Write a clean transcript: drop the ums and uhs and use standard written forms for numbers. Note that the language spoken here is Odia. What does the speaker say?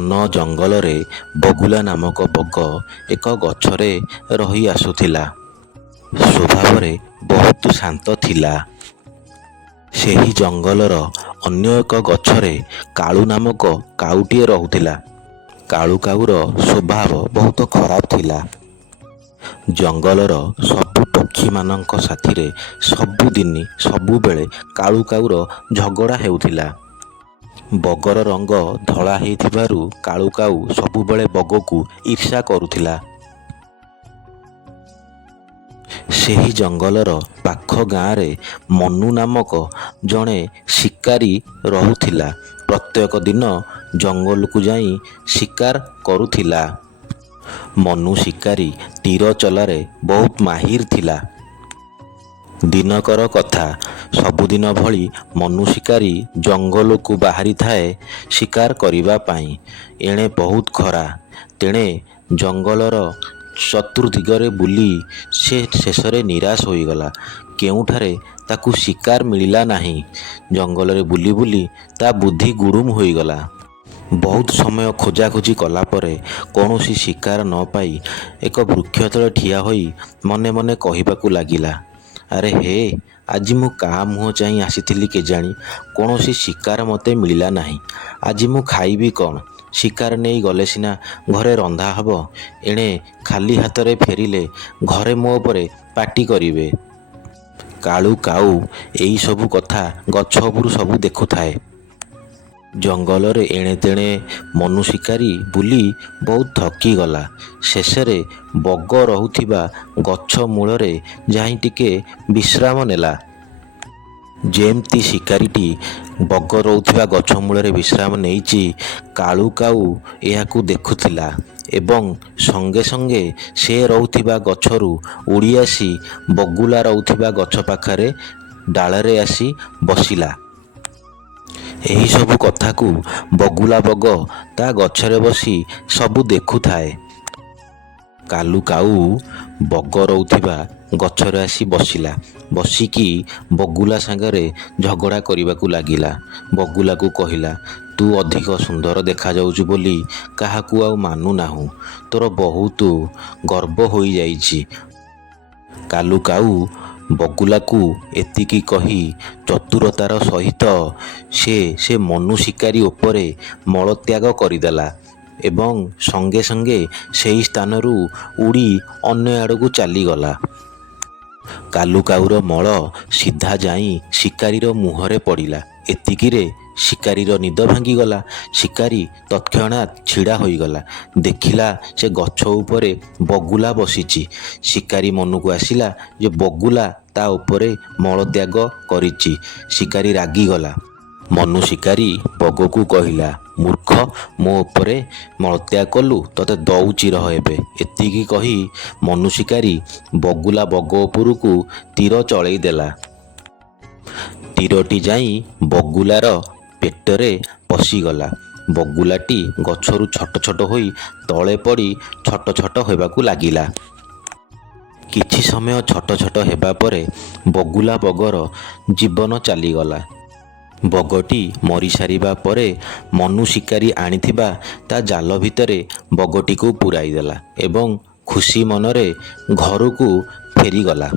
ଘନ ଜଙ୍ଗଲରେ ବଗୁଲା ନାମକ ବଗ ଏକ ଗଛରେ ରହି ଆସୁଥିଲା। ସ୍ୱଭାବରେ ବହୁତ ଶାନ୍ତ ଥିଲା। ସେହି ଜଙ୍ଗଲର ଅନ୍ୟ ଏକ ଗଛରେ କାଳୁ ନାମକ କାଉଟିଏ ରହୁଥିଲା। କାଳୁ କାଉର ସ୍ୱଭାବ ବହୁତ ଖରାପ ଥିଲା। ଜଙ୍ଗଲର ସବୁ ପକ୍ଷୀମାନଙ୍କ ସାଥିରେ ସବୁଦିନ ସବୁବେଳେ କାଳୁ କାଉର ଝଗଡ଼ା ହେଉଥିଲା। ବଗର ରଙ୍ଗ ଧଳା ହେଇଥିବାରୁ କାଳୁ କାଉ ସବୁବେଳେ ବଗକୁ ଈର୍ଷା କରୁଥିଲା। ସେହି ଜଙ୍ଗଲର ପାଖ ଗାଁରେ ମନୁ ନାମକ ଜଣେ ଶିକାରୀ ରହୁଥିଲା। ପ୍ରତ୍ୟେକ ଦିନ ଜଙ୍ଗଲକୁ ଯାଇ ଶିକାର କରୁଥିଲା। ମନୁ ଶିକାରୀ ତୀର ଚଲାରେ ବହୁତ ମାହିର ଥିଲା। ଦିନକର କଥା, ସବୁଦିନ ଭଳି ମନୁ ଶିକାରୀ ଜଙ୍ଗଲକୁ ବାହାରିଥାଏ ଶିକାର କରିବା ପାଇଁ। ଏଣେ ବହୁତ ଖରା, ତେଣେ ଜଙ୍ଗଲର ଚତୁର୍ଦ୍ଦିଗରେ ବୁଲି ସେ ଶେଷରେ ନିରାଶ ହୋଇଗଲା। କେଉଁଠାରେ ତାକୁ ଶିକାର ମିଳିଲା ନାହିଁ। ଜଙ୍ଗଲରେ ବୁଲି ବୁଲି ତା ବୁଦ୍ଧି ଗୁଡୁମ ହୋଇଗଲା। ବହୁତ ସମୟ ଖୋଜାଖୋଜି କଲା ପରେ କୌଣସି ଶିକାର ନ ପାଇ ଏକ ବୃକ୍ଷ ତଳେ ଠିଆ ହୋଇ ମନେ ମନେ କହିବାକୁ ଲାଗିଲା, ଆରେ ହେ, ଆଜି ମୁଁ କାହା ମୁହଁ ଚାହିଁ ଆସିଥିଲି କେଜାଣି, କୌଣସି ଶିକାର ମୋତେ ମିଳିଲା ନାହିଁ। ଆଜି ମୁଁ ଖାଇବି କ'ଣ? ଶିକାର ନେଇ ଗଲେ ସିନା ଘରେ ରନ୍ଧା ହେବ। ଏଣେ ଖାଲି ହାତରେ ଫେରିଲେ ଘରେ ମୋ ଉପରେ ପାଟି କରିବେ। କାଳୁ କାଉ ଏଇ ସବୁ କଥା ଗଛ ଉପରୁ ସବୁ ଦେଖୁଥାଏ। ଜଙ୍ଗଲରେ ଏଣେ ତେଣେ ମନୁ ଶିକାରୀ ବୁଲି ବହୁତ ଥକିଗଲା। ଶେଷରେ ବଗ ରହୁଥିବା ଗଛ ମୂଳରେ ଯାଇ ଟିକେ ବିଶ୍ରାମ ନେଲା। ଯେମିତି ଶିକାରୀଟି ବଗ ରହୁଥିବା ଗଛ ମୂଳରେ ବିଶ୍ରାମ ନେଇଛି, କାଳୁ କାଉ ଏହାକୁ ଦେଖୁଥିଲା ଏବଂ ସଙ୍ଗେ ସଙ୍ଗେ ସେ ରହୁଥିବା ଗଛରୁ ଉଡ଼ି ଆସି ବଗୁଲା ରହୁଥିବା ଗଛ ପାଖରେ ଡାଳରେ ଆସି ବସିଲା। ଏହିସବୁ କଥାକୁ ବଗୁଲା ବଗ ତା ଗଛରେ ବସି ସବୁ ଦେଖୁଥାଏ। କାଲୁ କାଉ ବଗ ରହୁଥିବା ଗଛରେ ଆସି ବସିଲା। ବସିକି ବଗୁଲା ସାଙ୍ଗରେ ଝଗଡ଼ା କରିବାକୁ ଲାଗିଲା। ବଗୁଲାକୁ କହିଲା, ତୁ ଅଧିକ ସୁନ୍ଦର ଦେଖାଯାଉଛୁ ବୋଲି କାହାକୁ ଆଉ ମାନୁନାହୁଁ। ତୋର ବହୁତ ଗର୍ବ ହୋଇଯାଇଛି। କାଲୁ କାଉ ବଗୁଲାକୁ ଏତିକି କହି ଚତୁରତାର ସହିତ ସେ ମନୁ ଶିକାରୀ ଉପରେ ମଳତ୍ୟାଗ କରିଦେଲା ଏବଂ ସଙ୍ଗେ ସଙ୍ଗେ ସେହି ସ୍ଥାନରୁ ଉଡ଼ି ଅନ୍ୟ ଆଡ଼କୁ ଚାଲିଗଲା। କାଲୁ କାଉର ମଳ ସିଧା ଯାଇ ଶିକାରୀର ମୁହଁରେ ପଡ଼ିଲା। ଏତିକିରେ ଶିକାରୀର ନିଦ ଭାଙ୍ଗିଗଲା। ଶିକାରୀ ତତ୍କ୍ଷଣାତ୍ ଛିଡ଼ା ହୋଇଗଲା। ଦେଖିଲା ସେ ଗଛ ଉପରେ ବଗୁଲା ବସିଛି। ଶିକାରୀ ମନକୁ ଆସିଲା ଯେ ବଗୁଲା ତା ଉପରେ ମଳତ୍ୟାଗ କରିଛି। ଶିକାରୀ ରାଗିଗଲା। ମନୁ ଶିକାରୀ ବଗକୁ କହିଲା, ମୂର୍ଖ, ମୋ ଉପରେ ମଳତ୍ୟାଗ କଲୁ, ତତେ ଦଉଛି ରହ ଏବେ। ଏତିକି କହି ମନୁ ଶିକାରୀ ବଗୁଲା ବଗ ଉପରକୁ ତୀର ଚଳେଇ ଦେଲା। ତୀରଟି ଯାଇ ବଗୁଲାର ପେଟରେ ପଶିଗଲା। ବଗୁଲାଟି ଗଛରୁ ଛଟ ଛଟ ହୋଇ ତଳେ ପଡ଼ି ଛଟ ଛଟ ହେବାକୁ ଲାଗିଲା। କିଛି ସମୟ ଛଟ ଛଟ ହେବା ପରେ ବଗୁଲା ବଗର ଜୀବନ ଚାଲିଗଲା। ବଗଟି ମରିସାରିବା ପରେ ମନୁ ଶିକାରୀ ଆଣିଥିବା ତା ଜାଲ ଭିତରେ ବଗଟିକୁ ପୂରାଇଦେଲା ଏବଂ ଖୁସି ମନରେ ଘରକୁ ଫେରିଗଲା।